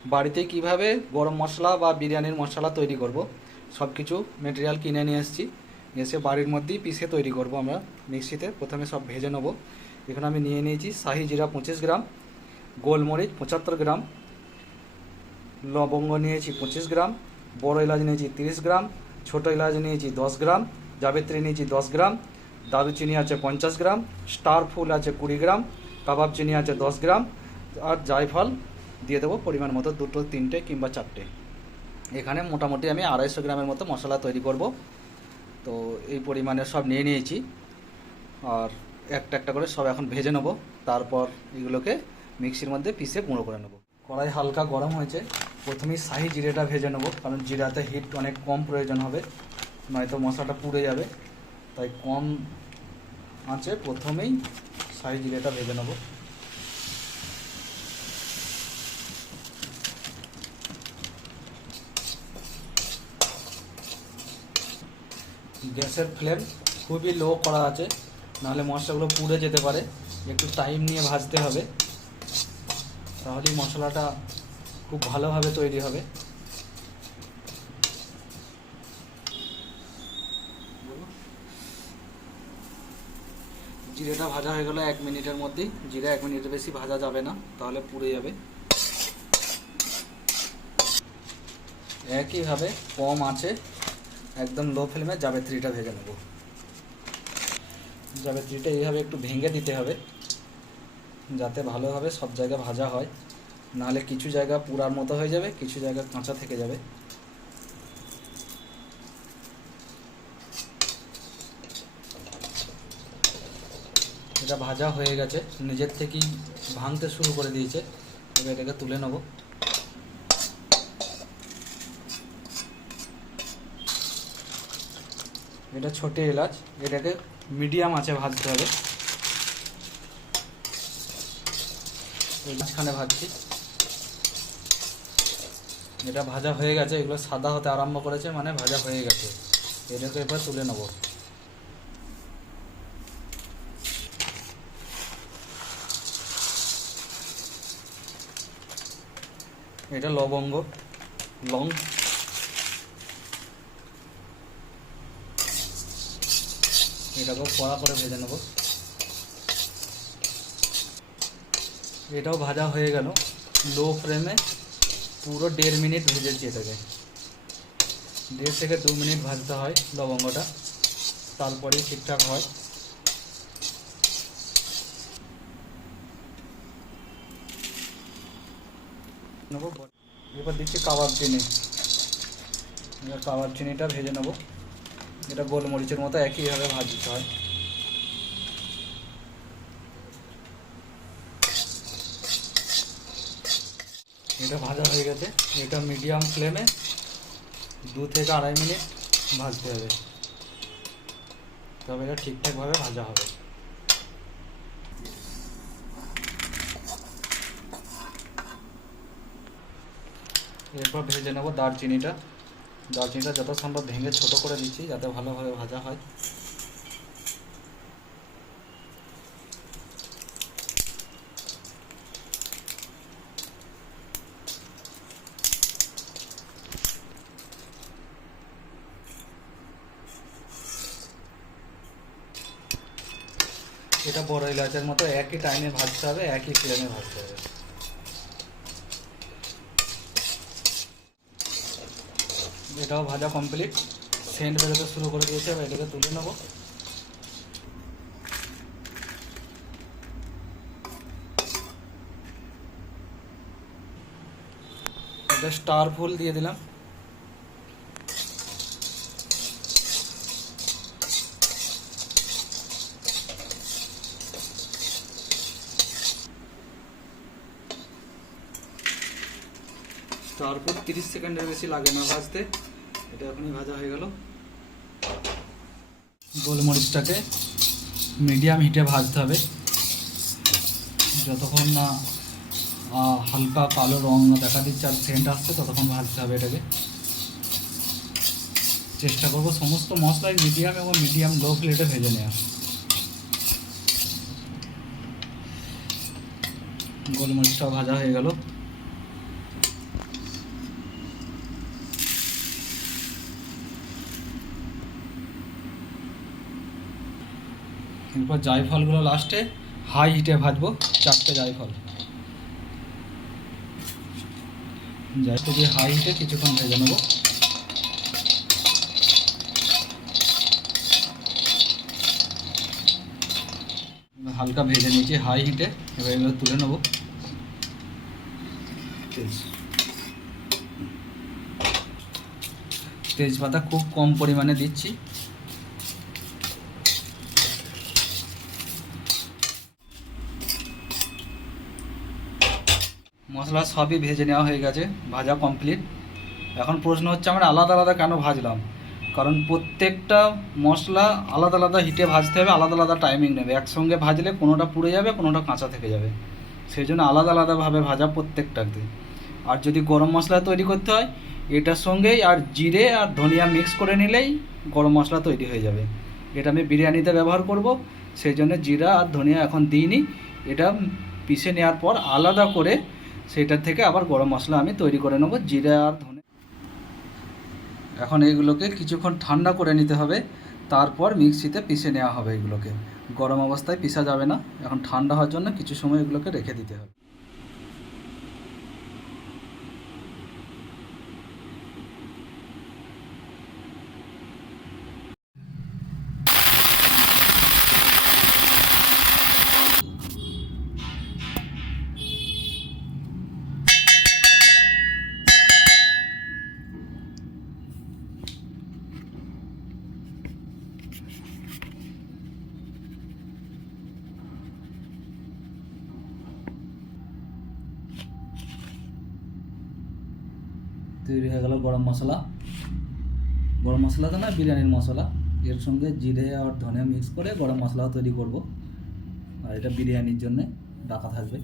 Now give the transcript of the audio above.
বাড়িতে কিভাবে গরম মশলা বা বিরিয়ানির মশলা তৈরি করব সব কিছু মেটেরিয়াল কিনে নিয়ে এসেছি, এসে বাড়ির মধ্যেই পিষে তৈরি করব আমরা মিক্সিতে। প্রথমে সব ভেজে নেব। এখানে আমি নিয়ে নিয়েছি শাহি জিরা 25 গ্রাম, গোলমরিচ 75 গ্রাম, লবঙ্গ নিয়েছি 25 গ্রাম, বড় এলাচ নিয়েছি 30 গ্রাম, ছোটো এলাচ নিয়েছি 10 গ্রাম, জাবিত্রী নিয়েছি 10 গ্রাম, দারুচিনি আছে 50 গ্রাম, স্টার ফুল আছে 20 গ্রাম, কাবাব চিনি আছে 10 গ্রাম, আর জায়ফল দিয়ে দেবো পরিমাণ মতো, 2 3 কিংবা 4। এখানে মোটামুটি আমি 250 গ্রামের মতো মশলা তৈরি করব। তো এই পরিমাণে সব নিয়ে নিয়েছি, আর একটা একটা করে সব এখন ভেজে নেব। তারপর এগুলোকে মিক্সির মধ্যে পিষে গুঁড়ো করে নেব। কড়াই হালকা গরম হয়েছে, প্রথমেই শাহি জিরেটা ভেজে নেব, কারণ জিরাতে হিট অনেক কম প্রয়োজন হবে, নয়তো মশলাটা পুড়ে যাবে। তাই কম আঁচে প্রথমেই শাহি জিরেটা ভেজে নেব। গ্যাসের ফ্লেম খুবই লো করা আছে, নাহলে মশলাগুলো পুড়ে যেতে পারে। একটু টাইম নিয়ে ভাজতে হবে, তাহলেই মশলাটা খুব ভালোভাবে তৈরি হবে। জিরেটা ভাজা হয়ে গেল 1 মিনিটের মধ্যেই। জিরে 1 মিনিটের বেশি ভাজা যাবে না, তাহলে পুড়ে যাবে। একইভাবে কম আছে একদম লো ফ্লেমে জাবিত্রিটা ভেজে নেব। জাবিত্রিটা এইভাবে একটু ভেঙে দিতে হবে, যাতে ভালোভাবে সব জায়গায় ভাজা হয়, নাহলে কিছু জায়গা পুরার মতো হয়ে যাবে, কিছু জায়গা কাঁচা থেকে যাবে। এটা ভাজা হয়ে গেছে, নিজের থেকেই ভাঙতে শুরু করে দিয়েছে। এবার এটাকে তুলে নেব। এটা ছোটো এলাচ, এটাকে মিডিয়াম আঁচে ভাজতে হবে। মাঝখানে ভাজছি। এটা ভাজা হয়ে গেছে, এগুলো সাদা হতে আরম্ভ করেছে, মানে ভাজা হয়ে গেছে। এটাকে এবার তুলে নেব। এটা লবঙ্গ, লং, এটাকেও কড়া করে ভেজে নেব। এটাও ভাজা হয়ে গেল, লো ফ্লেমে পুরো 1.5 মিনিট ভেজেছি এটাকে। 1.5 থেকে 2 মিনিট ভাজতে হয় লবঙ্গটা, তারপরেই ঠিকঠাক হয়। নেব। এবার দিচ্ছি কাবাব চিনি। এবার কাবাব চিনিটা ভেজে নেব। এটা গোলমরিচের মতো একইভাবে ভাজতে হয়। এটা ভাজা হয়ে গেছে, এটা মিডিয়াম ফ্লেমে 2 থেকে 2.5 মিনিট ভাজতে হবে, তবে এটা ঠিকঠাকভাবে ভাজা হবে। এরপর ভেজে নেব দারচিনিটা। দারচিনিটা যত সম্ভব ভেঙে ছোটো করে দিচ্ছি, যাতে ভালোভাবে ভাজা হয়। এটা বড় এলাচের মতো একই টাইমে ভাজতে হবে, একই ফ্লেমে ভাজতে হবে। এটাও ভাজা কমপ্লিট, সেন্ট বেরোতে শুরু করে দিয়েছে। এবার এটাকে তুলে নেব। এটা স্টার ফুল দিয়ে দিলাম। তারপর 30 সেকেন্ডের বেশি লাগে না ভাজতে, এটা এখনই ভাজা হয়ে গেল। গোলমরিচটাকে মিডিয়াম হিটে ভাজতে হবে, যতক্ষণ না হালকা কালো রং দেখা দিচ্ছে আর সেন্ট আসছে, ততক্ষণ ভাজতে হবে এটাকে। চেষ্টা করব সমস্ত মশলাই মিডিয়াম এবং মিডিয়াম লো ফ্লেমে ভেজে নেওয়া। গোলমরিচটাও ভাজা হয়ে গেল। এরপর জায়ফলগুলো লাস্টে হাই হিটে ভাজবো, 4টে জায়ফল। জায়ফল দিয়ে হাই হিটে কিছুক্ষণ ভেজে নেবো। হালকা ভেজে নিয়েছি হাই হিটে, এবার এগুলো তুলে নেবো। তেজপাতা খুব কম পরিমাণে দিচ্ছি। মশলা সবই ভেজে নেওয়া হয়ে গেছে, ভাজা কমপ্লিট। এখন প্রশ্ন হচ্ছে আমরা আলাদা আলাদা কেন ভাজলাম, কারণ প্রত্যেকটা মশলা আলাদা আলাদা হিটে ভাজতে হবে, আলাদা আলাদা টাইমিং নেবে। একসঙ্গে ভাজলে কোনোটা পুড়ে যাবে, কোনোটা কাঁচা থেকে যাবে, সেই জন্য আলাদা আলাদাভাবে ভাজা প্রত্যেকটাকে। আর যদি গরম মশলা তৈরি করতে হয় এটার সঙ্গেই আর জিরে আর ধনিয়া মিক্স করে নিলেই গরম মশলা তৈরি হয়ে যাবে। এটা আমি বিরিয়ানিতে ব্যবহার করব, সেই জন্য জিরা আর ধনিয়া এখন দিইনি। এটা পিষে নেওয়ার পর আলাদা করে সেটার থেকে আবার গরম মশলা আমি তৈরি করে নেব, জিরা আর ধনে। এখন এইগুলোকে কিছুক্ষণ ঠান্ডা করে নিতে হবে, তারপর মিক্সিতে পিষে নেওয়া হবে। এগুলোকে গরম অবস্থায় পিষা যাবে না, এখন ঠান্ডা হওয়ার জন্য কিছু সময় এগুলোকে রেখে দিতে হবে। তৈরি হয়ে গেল গরম মশলা। গরম মশলা তো না, বিরিয়ানির মশলা। এর সঙ্গে জিরে আর ধনে মিক্স করে গরম মশলাও তৈরি করব, আর এটা বিরিয়ানির জন্যে রাখা থাকবে।